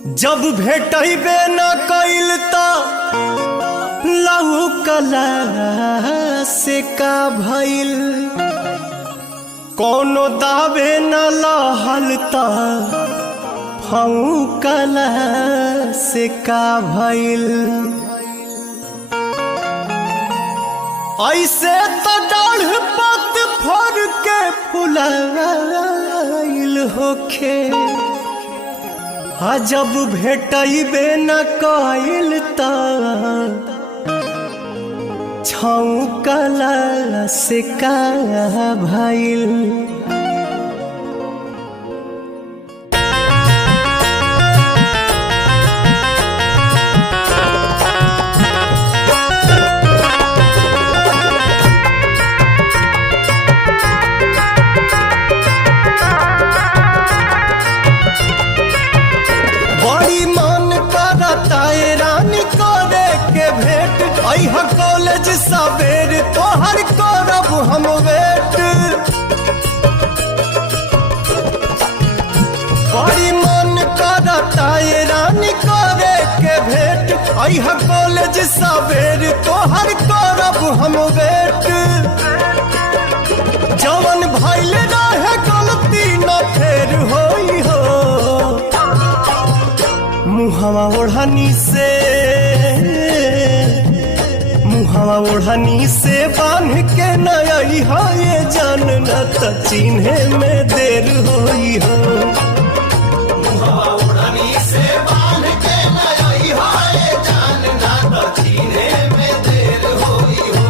जब भेटबे न कइल त लहू कला से का भइल, कोनो दावे न लहल त फऊ कला से का भइल। ऐसे तो डाढ़ पत फर के फुलाइल होखे, जब भेटबे न कइल त छौकला से का भइल। कॉलेज सवेर तोहर करब हम वेट, बड़ी मन करता ये रानी करे के भेंट। अइहा कॉलेज सवेर तोहर करब हम वेट, जवन भइल रहे गलती न फेर होई हो। मुहवा ओढ़नी से ओढ़नी से बांध के नई हो, ये जान न त चिन्हे में देर होई हो। ओढ़नी से बांध के नई हो, ये जान न त चिन्हे में देर होई हो।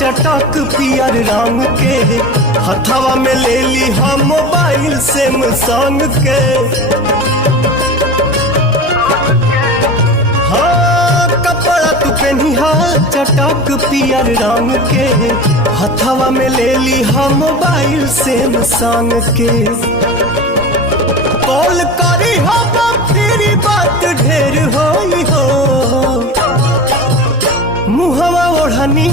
चटक पियर रंग के हथवा में ले ली हम मोबाइल सैमसंग के। हाँ कपड़ा तू पहनिहा चटक पियर रंग के हथवा में ले ली हम मोबाइल सैमसंग के। कॉल करी हम फिर बात ढेर होई हो। मुहवा ओढ़नी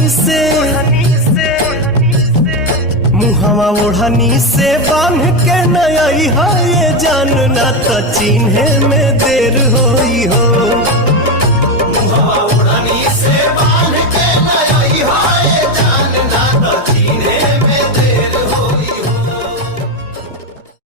से बांध के नई हो, ये जान न त चिन्हे में देर होई हो।